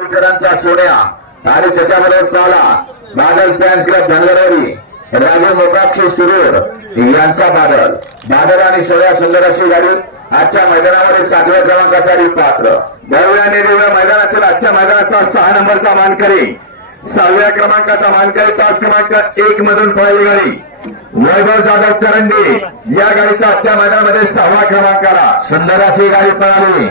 करांचा सोन्या आणि त्याच्याबरोबर पावला बादल फॅन्स क्लब धनगरवाडी. राजे मोकाक्षी सुरूर यांचा बादल. बादल आणि सोन्या सुंदर अशी गाडी आजच्या मैदानामध्ये सातव्या क्रमांकासाठी पात्र. भव्य आणि दिव्य मैदानातील आजच्या मैदानाचा सहा नंबरचा मानकरी. सहाव्या क्रमांकाचा मानकरी तास क्रमांक एक मधून पळाली गाडी. वैभव जाधव करंडी या गाडीचा आजच्या मैदानामध्ये सहावा क्रमांकाला. सुंदर अशी गाडी पळाली.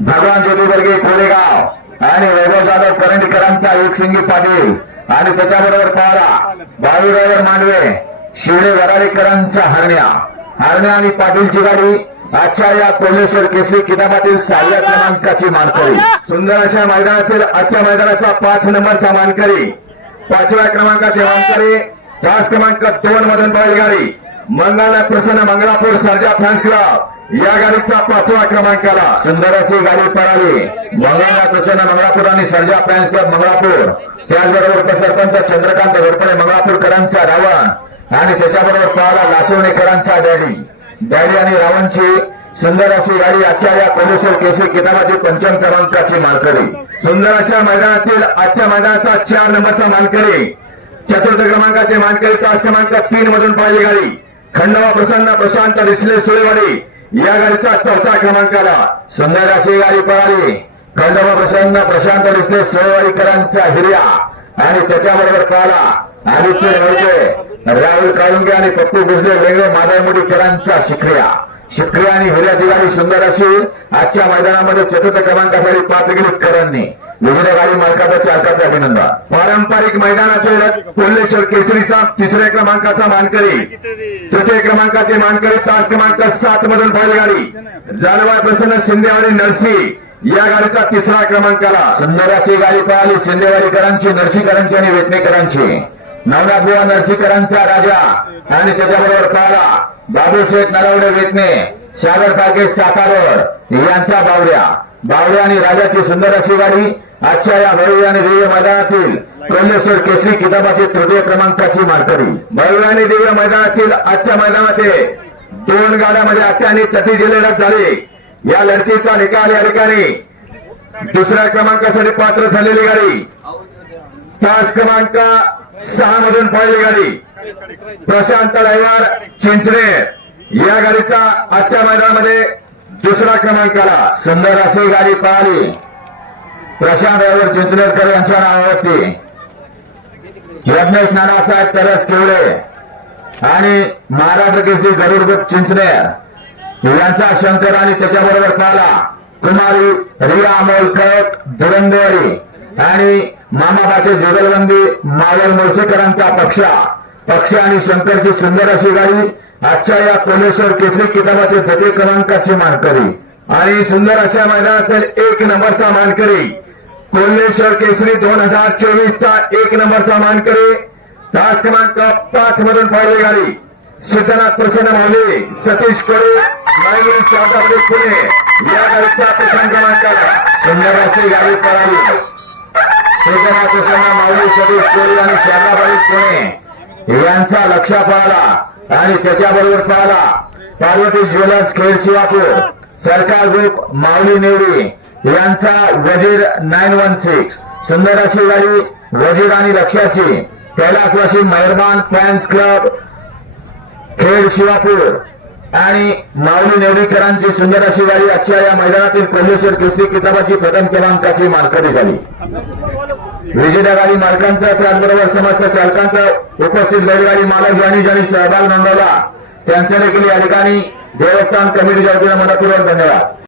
भगवान ज्योतिवर्गीय कोरेगाव. आणि वैभव जाधव करंडीकरांचा एक सिंगी पाटील. आणि त्याच्याबरोबर पावला बावीरावर मांडवे. शिवडे वराळीकरांचा हरण्या. हरण्या आणि पाटीलची गाडी. आजच्या या कोल्हेश्वर केसरी किताबातील सहाव्या क्रमांकाची मानकरी. सुंदर अशा मैदानातील आजच्या मैदानाचा पाच नंबरचा मानकरी. पाचव्या क्रमांकाचे मानकरी. पाच क्रमांक दोन मधून बैलगाडी. Mangala Prasanna Mangalapur Sarja fans club. या गाडीचा पाचवा क्रमांकाला सुंदर अशी गाडी पळाली. मंगळा प्रसन्न मंगळापूर आणि सर्जा फॅन्स क्लब मंगळापूर. त्याचबरोबर उपसरपंच चंद्रकांत घोरपडे मंगळापूरकरांचा रावण आणि त्याच्याबरोबर पळाला लासवणेकरांचा डॅडी. डॅडी आणि रावणची सुंदर अशी गाडी आजच्या या कोलेश्वर केसरी किताबाची पंचम क्रमांकाची मालकरी. सुंदर अशा मैदानातील आजच्या मैदानाचा चार नंबरचा मानकरी चतुर्थ क्रमांकाचे मानकरी तास क्रमांक तीन मधून पाहिली गाडी. खंडवा प्रसन्न प्रशांत रिसले सुळेवाडी या गाडीचा चौथा क्रमांकाला सुंदर अशी गाडी पळाली. खंडवा प्रसन्न प्रशांत रिसले सुळेवाडीकरांचा हिर्या आणि त्याच्याबरोबर पळाला. आदित्य वैद्य राहुल काळुंगे आणि पप्पू भुजले वेगळे मादामुडीकरांचा शिक्रिया. शिक्रिया आणि हिर्याची गाडी सुंदर अशी आजच्या मैदानामध्ये चतुर्थ क्रमांकासाठी पात्र गेली करांनी. विविध गाडी मालकाचा चालकाचे अभिनंदन. पारंपरिक मैदानातील कोल्हेश्वर केसरीचा तिसऱ्या क्रमांकाचा मानकरी. तृतीय क्रमांकाचे मानकरी तास क्रमांक सात मधून बैलगाडी. गाडी प्रसन्न शिंदेवाडी नरसी या गाडीचा तिसरा क्रमांकाला. आला अशी गाडी पळाली शिंदेवाडीकरांची नरसीकरांची आणि वेटणेकरांची. नवनाथ बुवा नरसीकरांचा राजा आणि त्याच्याबरोबर पळाला बाबू शेठ नरवडे वेतने सागर पाके सातारोड यांचा बावड्या. बावड्या आणि राजाची सुंदर अशी गाडी. आजच्या या भव्य आणि दिव्य मैदानातील कोल्हेश्वर केसरी किताबाची तृतीय क्रमांकाची मारकरी. भव्य आणि दिव्य मैदानातील आजच्या मैदानामध्ये दोन गाड्यामध्ये अत्याने तटी लढत झाली. या लढतीचा निकाल या ठिकाणी. दुसऱ्या क्रमांकासाठी पात्र ठरलेली गाडी. तास क्रमांक सहा मधून पहिली गाडी. प्रशांत ड्रायव्हर चिंचणे. या गाडीचा आजच्या मैदानामध्ये दुसरा क्रमांकाला सुंदर अशी गाडी पळाली. प्रशांत ड्रायव्हर चिंचलेकर यांच्या नावावरती. यज्ञेश नानासाहेब तरस केवळे आणि महाराष्ट्र केसरी गरुडगुप्त चिंचणे यांचा शंकर आणि त्याच्याबरोबर पाला कुमारी रिया अमोल कळत धुरंदेवाडी आणि मामाबाचे जुगलबंदी मावळ मोसेकरांचा पक्षा. पक्ष आणि शंकरची सुंदर अशी गाडी आजच्या या कोलेश्वर केसरी किताबाचे द्वितीय क्रमांकाचे मानकरी आणि सुंदर अशा मैदानातील एक नंबरचा मानकरी कोल्हेश्वर केसरी दोन हजार चोवीस चा एक नंबरचा मानकरी तास क्रमांक पाच मधून पहिली गाडी सिद्धनाथ प्रसन्न माऊली सतीश कोळे मायनी पुणे या गाडीचा प्रथम क्रमांक सुंदर अशी गाडी पळाली. सिद्धनाथ प्रसन्न माऊली सतीश कोळे आणि शारदाबाई पुणे यांचा लक्षात आला आणि त्याच्याबरोबर पाहिला. पार्वती ज्वेलर्स खेड शिवापूर. सरकार ग्रुप माऊली नेवरी. यांचा वजीर नाईन वन सिक्स. सुंदर अशी गाडी वजीर आणि लक्षाची कैलासवासी मेहरबान फॅन्स क्लब. खेड शिवापूर. आणि माऊली नेवरीकरांची सुंदर अशी गाडी आजच्या या मैदानातील कोल्हेश्वर केसरी किताबाची प्रथम क्रमांकाची मानकरी झाली. विजेत्या गाडी मालकांचा त्याचबरोबर समस्त चालकांचा उपस्थित बैलगाडी मालक ज्यांनी ज्यांनी सहभाग नोंदवला त्यांच्या देखील या ठिकाणी देवस्थान कमिटीच्या वतीनं मनपूर्वक धन्यवाद.